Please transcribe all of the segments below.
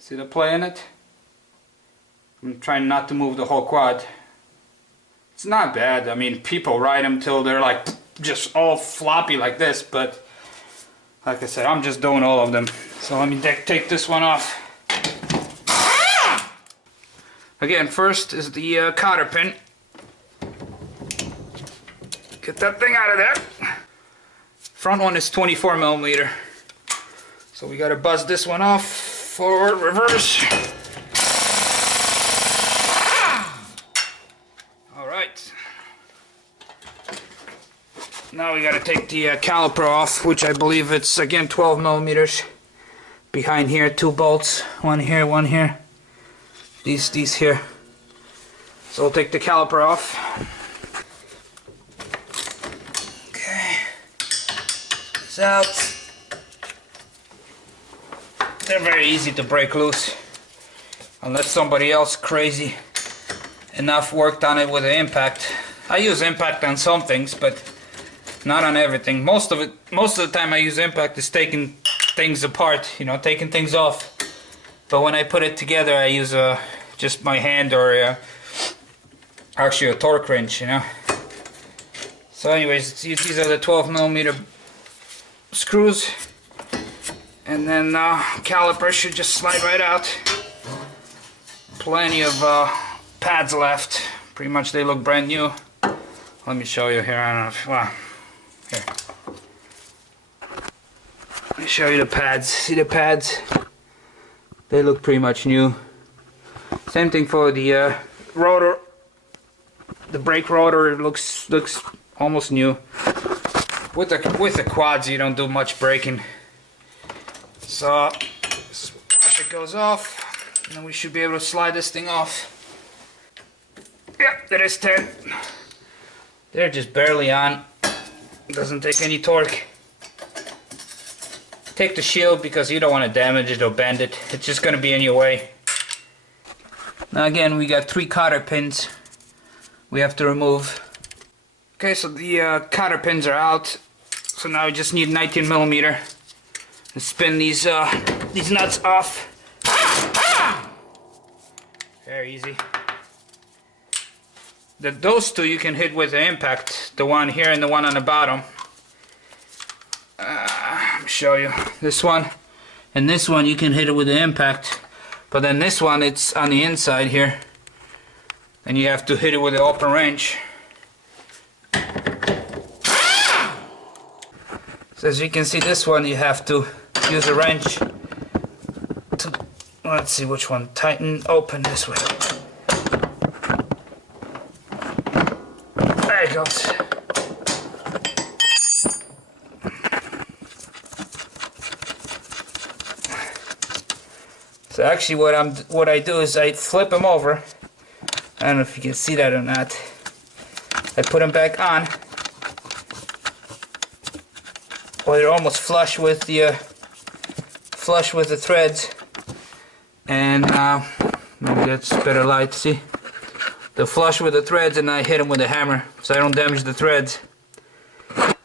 See the play in it? I'm trying not to move the whole quad. It's not bad. I mean, people ride them till they're like just all floppy like this, but like I said, I'm just doing all of them. So let me take this one off. Again, first is the cotter pin. Get that thing out of there. Front one is 24 millimeter. So we gotta buzz this one off. Forward, reverse. Alright. Now we gotta take the caliper off, which I believe it's again 12 millimeters. Behind here, 2 bolts. One here, one here. These here. So we'll take the caliper off. Okay. It's out. They're very easy to break loose. Unless somebody else crazy enough worked on it with an impact. I use impact on some things, but not on everything. Most of the time I use impact is taking things apart, you know, taking things off. But when I put it together, I use just my hand or actually a torque wrench, you know. So anyways, these are the 12 millimeter screws, and then caliper should just slide right out. Plenty of pads left. Pretty much they look brand new. Let me show you here. I don't know if, well, here. Let me show you the pads. See the pads? They look pretty much new. Same thing for the rotor. The brake rotor looks almost new. With the quads, you don't do much braking. So this washer goes off, and then we should be able to slide this thing off. Yep, that is 10. They're just barely on. Doesn't take any torque. Take the shield because you don't want to damage it or bend it. It's just going to be in your way. Now again, we got 3 cotter pins we have to remove. Okay, so the cotter pins are out. So now we just need 19 millimeter to spin these nuts off. Very easy. Those two you can hit with the impact. The one here and the one on the bottom. Let me show you. This one and this one you can hit it with the impact. But then this one, it's on the inside here. And you have to hit it with the open wrench. So as you can see, this one you have to use a wrench to, let's see which one, tighten, open this way. There it goes. So actually what I do is I flip them over. I don't know if you can see that or not. I put them back on. Well, they're almost flush with the threads. And maybe that's better light. See, they're flush with the threads, and I hit them with a hammer so I don't damage the threads. The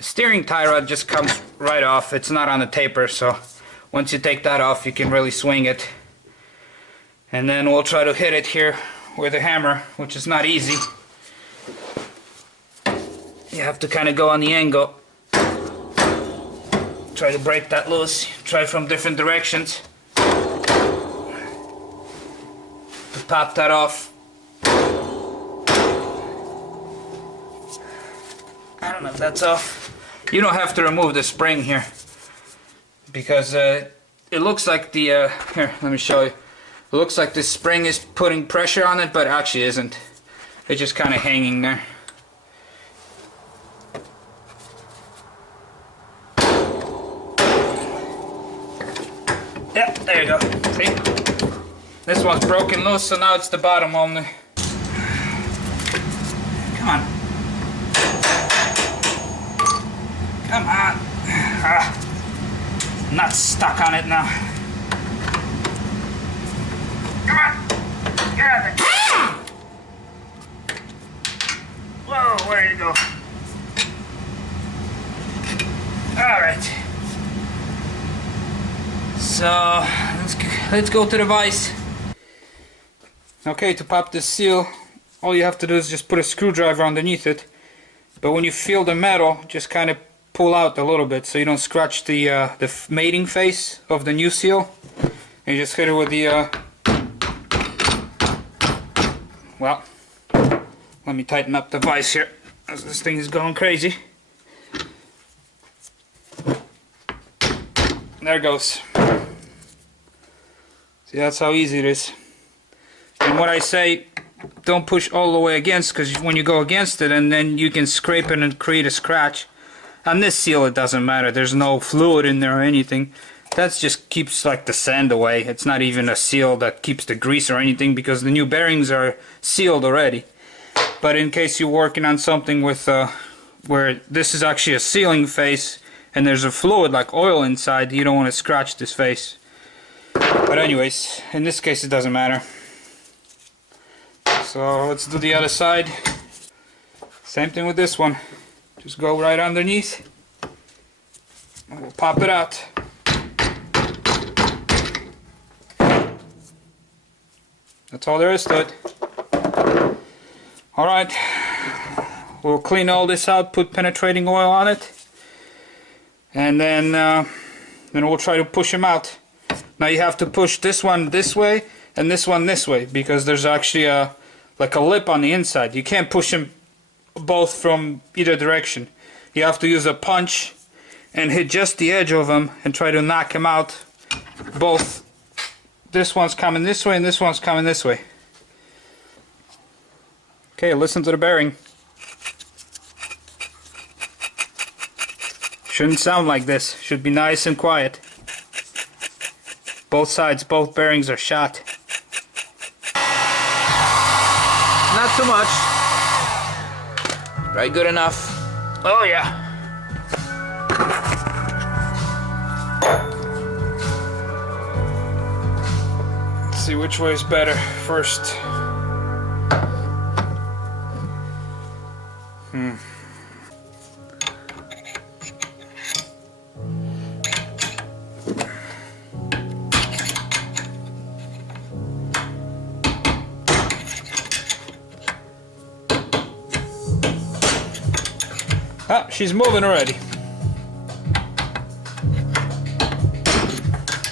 steering tie rod just comes right off. It's not on the taper, so once you take that off, you can really swing it. And then we'll try to hit it here with a hammer, which is not easy. You have to kind of go on the angle. Try to break that loose. Try from different directions. To pop that off. I don't know if that's off. You don't have to remove the spring here, because it looks like the here, let me show you. It looks like this spring is putting pressure on it, but actually isn't. It's just kind of hanging there. Yep, there you go. See? This one's broken loose, so now it's the bottom only. Come on. Come on. Not stuck on it now. Come on! Get out of there! Whoa, where did it go? Alright. So So let's go to the vise. Okay, to pop this seal, all you have to do is just put a screwdriver underneath it. But when you feel the metal, just kind of pull out a little bit so you don't scratch the mating face of the new seal. And you just hit it with the well, let me tighten up the vise here, as this thing is going crazy. There it goes. See, that's how easy it is. And what I say, don't push all the way against, because when you go against it, and then you can scrape it and create a scratch. On this seal it doesn't matter, there's no fluid in there or anything. That just keeps like the sand away. It's not even a seal that keeps the grease or anything, because the new bearings are sealed already. But in case you're working on something with where this is actually a sealing face and there's a fluid like oil inside, you don't want to scratch this face. But anyways, in this case it doesn't matter. So let's do the other side. Same thing with this one. Just go right underneath and we'll pop it out. That's all there is to it. Alright, we'll clean all this out, put penetrating oil on it, and then we'll try to push them out. Now you have to push this one this way and this one this way, because there's actually like a lip on the inside. You can't push them both from either direction. You have to use a punch and hit just the edge of them and try to knock them out. Both. This one's coming this way and this one's coming this way. Okay, listen to the bearing. Shouldn't sound like this. Should be nice and quiet. Both sides, both bearings are shot. Not too much. Right, good enough. Oh yeah. Let's see which way is better first. Ah, she's moving already.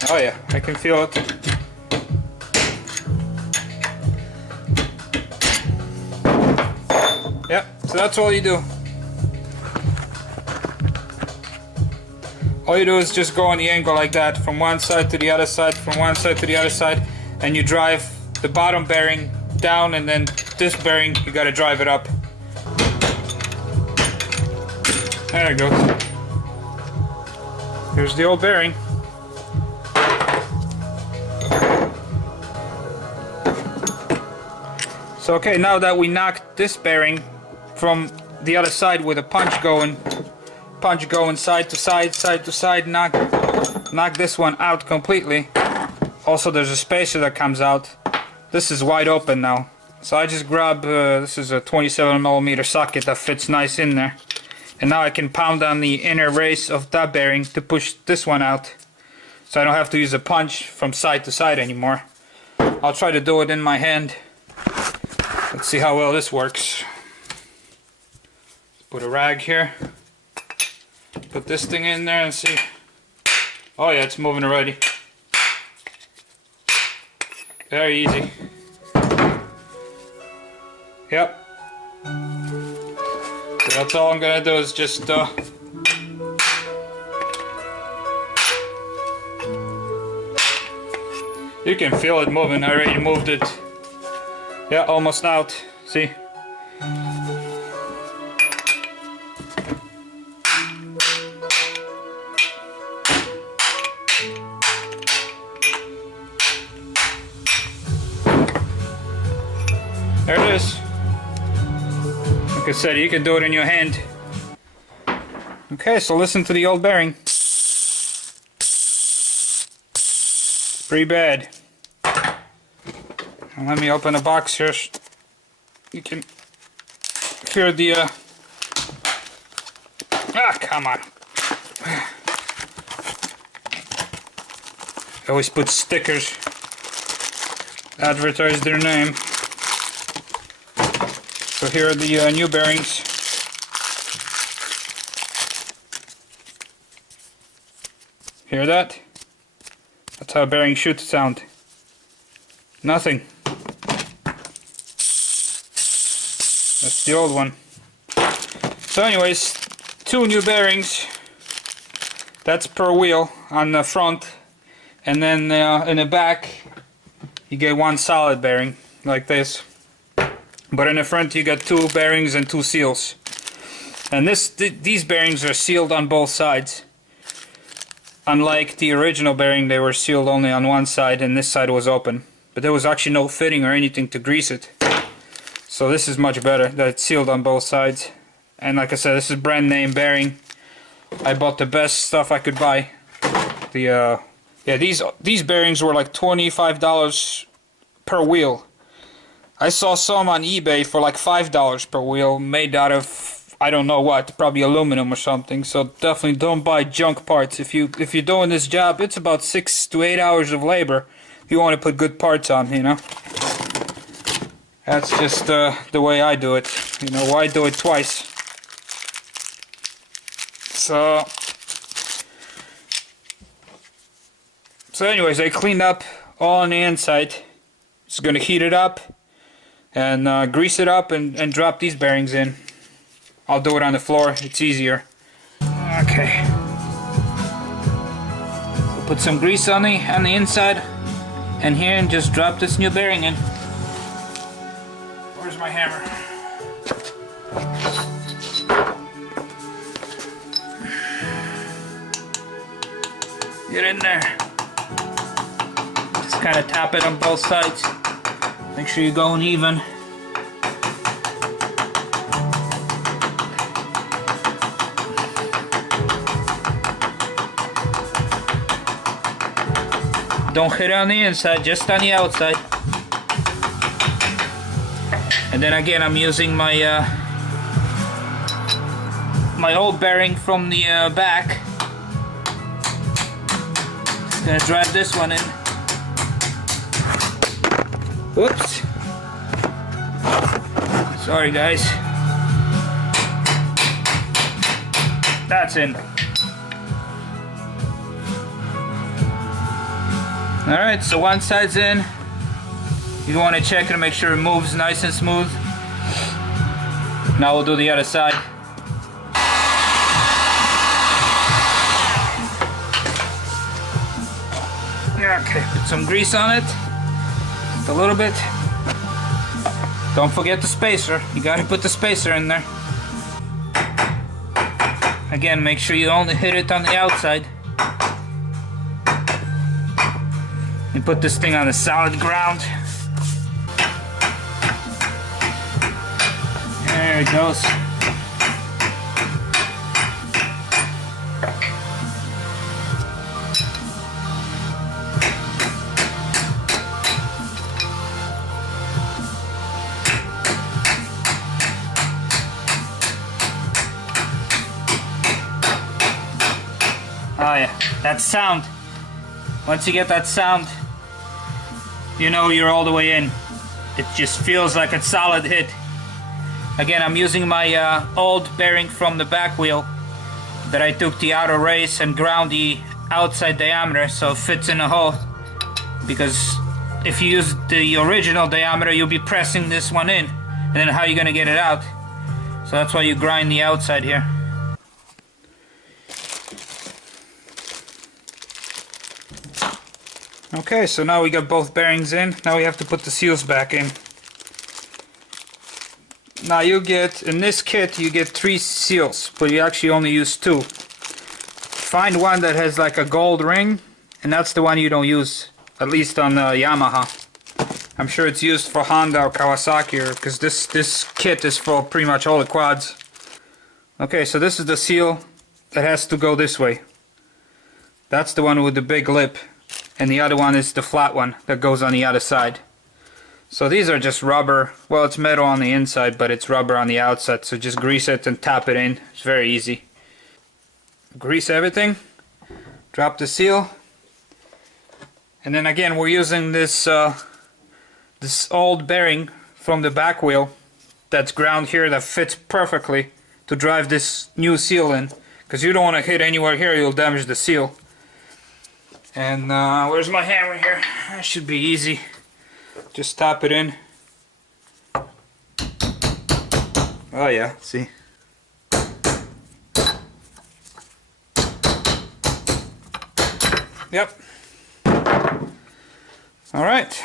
Oh yeah, I can feel it. Yep, so that's all you do. All you do is just go on the angle like that, from one side to the other side, from one side to the other side, and you drive the bottom bearing down, and then this bearing, you gotta drive it up. There it goes. Here's the old bearing. So okay, now that we knocked this bearing from the other side with a punch going side to side, knock this one out completely. Also there's a spacer that comes out. This is wide open now. So I just grab, this is a 27mm socket that fits nice in there. And now I can pound on the inner race of that bearing to push this one out. So I don't have to use a punch from side to side anymore. I'll try to do it in my hand. Let's see how well this works. Put a rag here. Put this thing in there and see. Oh yeah, it's moving already. Very easy. Yep. So that's all I'm gonna do is just you can feel it moving. I already moved it. Yeah, almost out. See? There it is. Like I said, you can do it in your hand. Okay, so listen to the old bearing. Pretty bad. Now let me open the box here. You can hear the ah, come on. I always put stickers, advertise their name. So here are the new bearings. Hear that? That's how a bearing should sound. Nothing. That's the old one. So anyways, 2 new bearings. That's per wheel on the front, and then in the back you get 1 solid bearing like this. But in the front you get 2 bearings and 2 seals. And these bearings are sealed on both sides. Unlike the original bearing, they were sealed only on one side and this side was open. But there was actually no fitting or anything to grease it. So this is much better that it's sealed on both sides. And like I said, this is brand name bearing. I bought the best stuff I could buy. Yeah, these bearings were like $25 per wheel. I saw some on eBay for like $5 per wheel, made out of I don't know what, probably aluminum or something. So definitely don't buy junk parts. If you're doing this job, it's about 6 to 8 hours of labor. You want to put good parts on, you know. That's just the way I do it. You know, why do it twice? So anyways, I cleaned up all on the inside. Just gonna heat it up and grease it up and drop these bearings in. I'll do it on the floor, it's easier. Okay. We'll put some grease on the inside and here, and just drop this new bearing in. Where's my hammer? Get in there. Just kind of tap it on both sides. Make sure you're going even. Don't hit it on the inside, just on the outside. And then again, I'm using my my old bearing from the back. Gonna drive this one in. Whoops. Sorry guys. That's in. Alright, so one side's in. You want to check it and make sure it moves nice and smooth. Now we'll do the other side. Okay, put some grease on it. Just a little bit. Don't forget the spacer. You gotta put the spacer in there. Again, make sure you only hit it on the outside. And put this thing on the solid ground. There it goes. Oh yeah, that sound. Once you get that sound, you know you're all the way in. It just feels like a solid hit. Again, I'm using my old bearing from the back wheel that I took the outer race and ground the outside diameter so it fits in the hole. Because if you use the original diameter, you'll be pressing this one in. And then how are you going to get it out? So that's why you grind the outside here. Okay, so now we got both bearings in. Now we have to put the seals back in. Now you get, in this kit, you get 3 seals, but you actually only use 2. Find one that has like a gold ring, and that's the one you don't use, at least on Yamaha. I'm sure it's used for Honda or Kawasaki, because this kit is for pretty much all the quads. Okay, so this is the seal that has to go this way. That's the one with the big lip. And the other one is the flat one that goes on the other side. So these are just rubber. Well, it's metal on the inside, but it's rubber on the outside. So just grease it and tap it in. It's very easy. Grease everything. Drop the seal. And then again, we're using this this old bearing from the back wheel that's ground here that fits perfectly to drive this new seal in, because you don't want to hit anywhere here, you'll damage the seal. And where's my hammer here? That should be easy. Just tap it in. Oh yeah, see? Yep. Alright.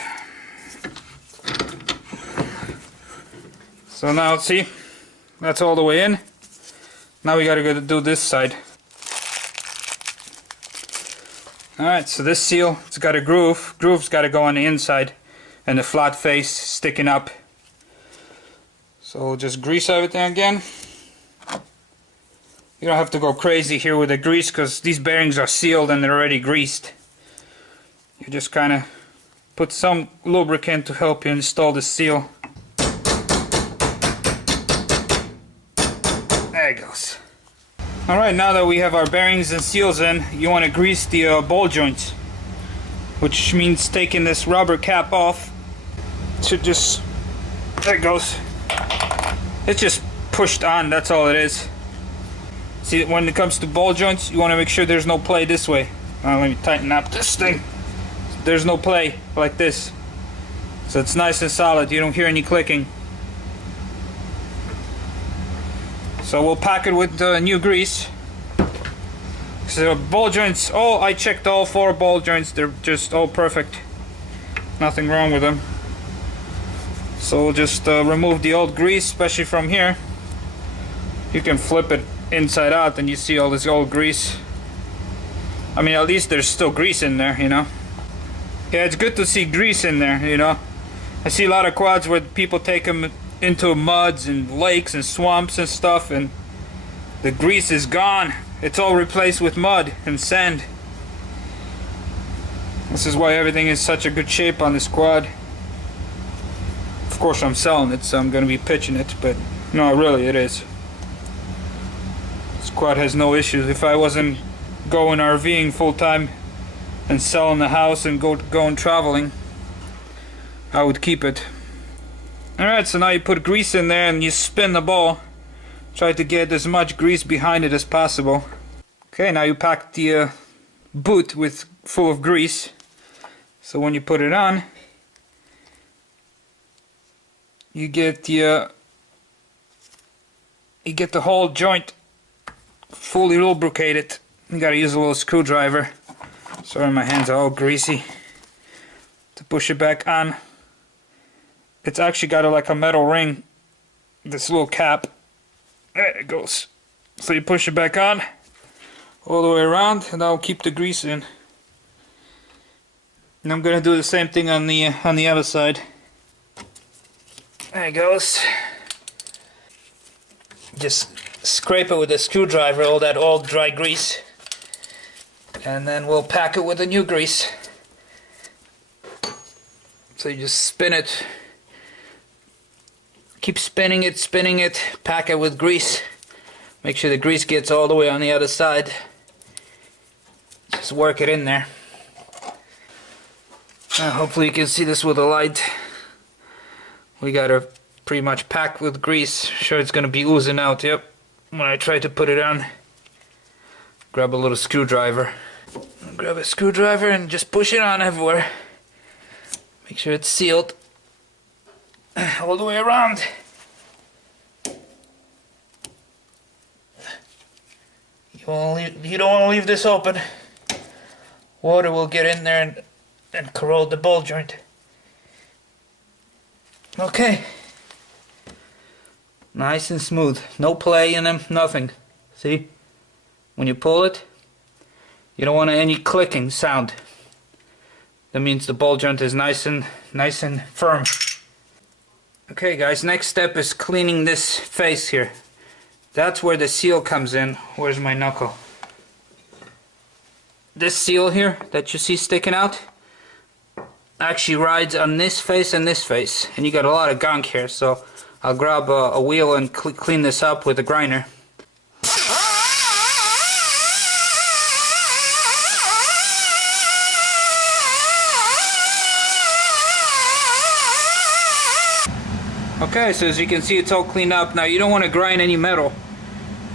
So now see, that's all the way in. Now we gotta go to do this side. Alright, so this seal, it's got a groove. Groove's gotta go on the inside and the flat face sticking up. So we'll just grease everything again. You don't have to go crazy here with the grease because these bearings are sealed and they're already greased. You just kind of put some lubricant to help you install the seal. There it goes. Alright, now that we have our bearings and seals in, you want to grease the ball joints, which means taking this rubber cap off. Should just, there it goes. It's just pushed on, that's all it is. See, when it comes to ball joints, you want to make sure there's no play this way. Let me tighten up this thing. There's no play like this. So it's nice and solid, you don't hear any clicking. So we'll pack it with new grease. So ball joints, I checked all 4 ball joints, they're just all perfect. Nothing wrong with them. So we'll just remove the old grease, especially from here. You can flip it inside out and you see all this old grease. I mean, at least there's still grease in there, you know. Yeah, it's good to see grease in there, you know. I see a lot of quads where people take them into muds and lakes and swamps and stuff, and the grease is gone. It's all replaced with mud and sand. This is why everything is such a good shape on this quad. Of course I'm selling it, so I'm going to be pitching it, but no, really it is. This quad has no issues. If I wasn't going RVing full time and selling the house and going traveling, I would keep it. Alright, so now you put grease in there and you spin the ball. Try to get as much grease behind it as possible. Okay, now you pack the boot full of grease. So when you put it on, you get the whole joint fully lubricated. You gotta use a little screwdriver. Sorry, my hands are all greasy. To push it back on. It's actually got like a metal ring, this little cap. There it goes. So you push it back on all the way around, and that'll keep the grease in. And I'm gonna do the same thing on the other side. There it goes. Just scrape it with a screwdriver, all that old dry grease, and then we'll pack it with the new grease. So you just spin it. Keep spinning it, pack it with grease. Make sure the grease gets all the way on the other side. Just work it in there. Hopefully you can see this with the light. We got her pretty much packed with grease. Sure, it's gonna be oozing out, yep. When I try to put it on, grab a little screwdriver. Grab a screwdriver and just push it on everywhere. Make sure it's sealed all the way around. You don't want to leave this open. Water will get in there and corrode the ball joint. Okay. Nice and smooth. No play in them, nothing. See? When you pull it, you don't want any clicking sound. That means the ball joint is nice and firm. Okay guys, next step is cleaning this face here. That's where the seal comes in. Where's my knuckle? This seal here that you see sticking out actually rides on this face and this face. And you got a lot of gunk here, so I'll grab a wheel and clean this up with a grinder. Okay, so as you can see, it's all cleaned up. Now you don't want to grind any metal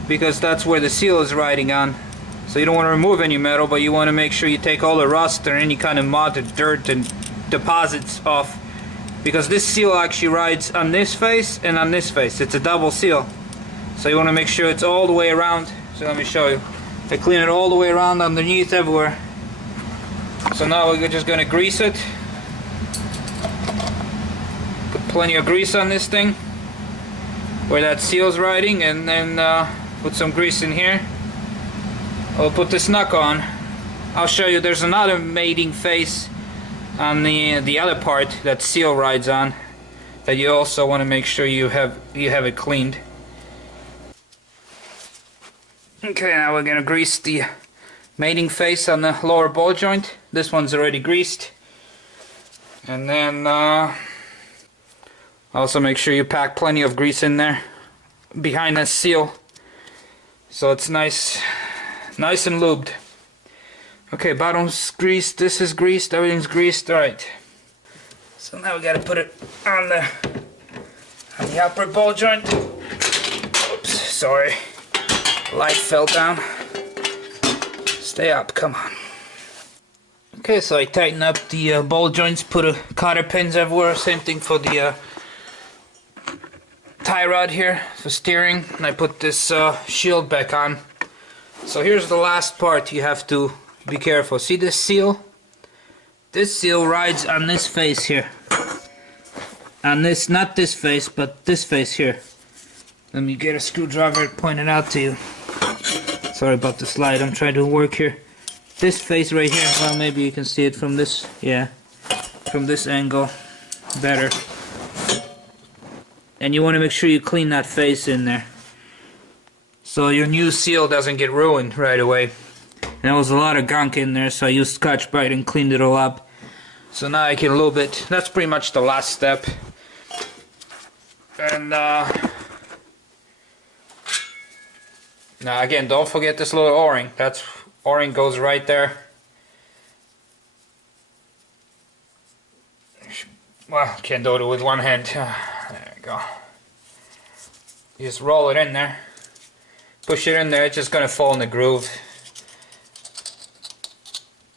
because that's where the seal is riding on. So you don't want to remove any metal, but you want to make sure you take all the rust or any kind of mud or dirt and deposits off, because this seal actually rides on this face and on this face. It's a double seal, so you want to make sure it's all the way around. So let me show you. I clean it all the way around, underneath, everywhere. So now we're just going to grease it. Put plenty of grease on this thing where that seal's riding, and then put some grease in here. I'll put this nut on. I'll show you there's another mating face on the other part that seal rides on that you also want to make sure you have it cleaned. Okay, now we're gonna grease the mating face on the lower ball joint. This one's already greased. And then also make sure you pack plenty of grease in there behind that seal so it's nice and lubed. Okay, bottom's greased, this is greased, everything's greased. Alright, so now we gotta put it on the upper ball joint. Oops, sorry, light fell down. Stay up, come on. Okay, so I tighten up the ball joints, put a cotter pins everywhere. Same thing for the tie rod here for steering, and I put this shield back on. So here's the last part you have to be careful. See this seal? This seal rides on this face here. On this, not this face, but this face here. Let me get a screwdriver and point it out to you. Sorry about the slide, I'm trying to work here. This face right here, well, maybe you can see it from this, yeah, from this angle better. And you want to make sure you clean that face in there, so your new seal doesn't get ruined right away. And there was a lot of gunk in there, so I used Scotch-Brite and cleaned it all up. So now I can lube it. That's pretty much the last step. And now again, don't forget this little O-ring. That's O-ring goes right there. Well, can't do it with one hand. There we go. You just roll it in there. Push it in there, it's just gonna fall in the groove.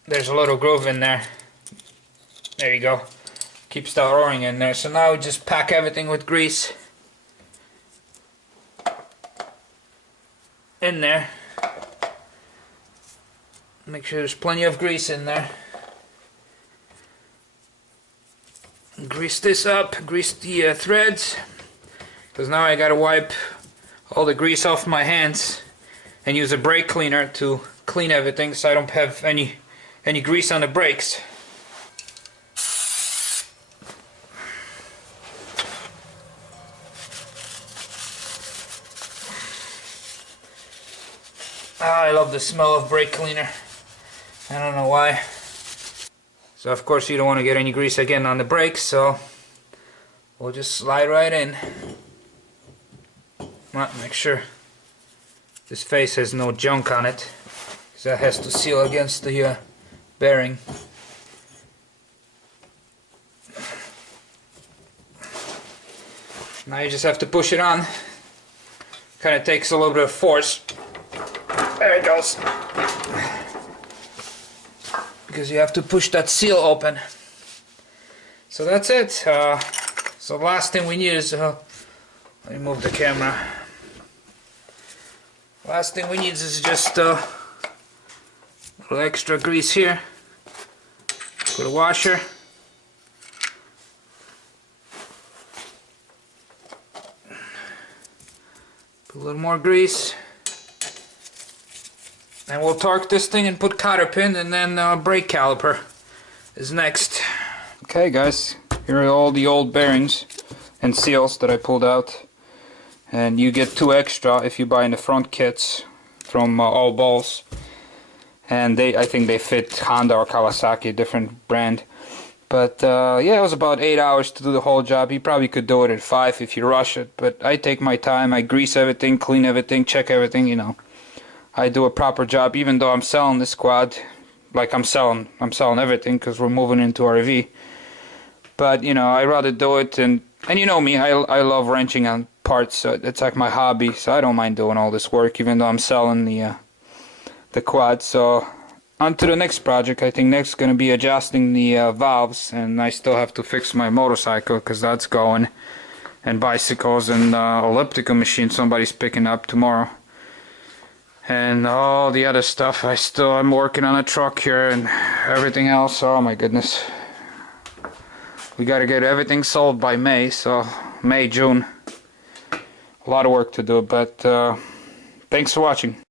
There's a little groove in there. There you go. Keeps the O-ring in there. So now we just pack everything with grease in there. Make sure there's plenty of grease in there. Grease this up, grease the threads, because now I gotta wipe all the grease off my hands and use a brake cleaner to clean everything so I don't have any grease on the brakes. I love the smell of brake cleaner. I don't know why. So of course you don't want to get any grease again on the brakes, so we'll just slide right in. Well, make sure this face has no junk on it, because that has to seal against the bearing. Now you just have to push it on. Kind of takes a little bit of force. There it goes. Because you have to push that seal open. So that's it. So the last thing we need is, let me move the camera. Last thing we need is just a little extra grease here. Put a washer. Put a little more grease. And we'll torque this thing and put cotter pin, and then brake caliper is next. Okay guys, here are all the old bearings and seals that I pulled out. And you get 2 extra if you buy in the front kits from All Balls. And I think they fit Honda or Kawasaki, a different brand. But yeah, it was about 8 hours to do the whole job. You probably could do it in 5 if you rush it. But I take my time, I grease everything, clean everything, check everything, you know. I do a proper job, even though I'm selling this quad. Like I'm selling everything because we're moving into RV. But you know, I'd rather do it and And you know me, I love wrenching on parts, so it's like my hobby, so I don't mind doing all this work, even though I'm selling the quad. So on to the next project. I think next is going to be adjusting the valves, and I still have to fix my motorcycle because that's going, and bicycles and elliptical machine somebody's picking up tomorrow, and all the other stuff. I'm working on a truck here and everything else. Oh my goodness, we got to get everything sold by May, so May, June, a lot of work to do. But thanks for watching.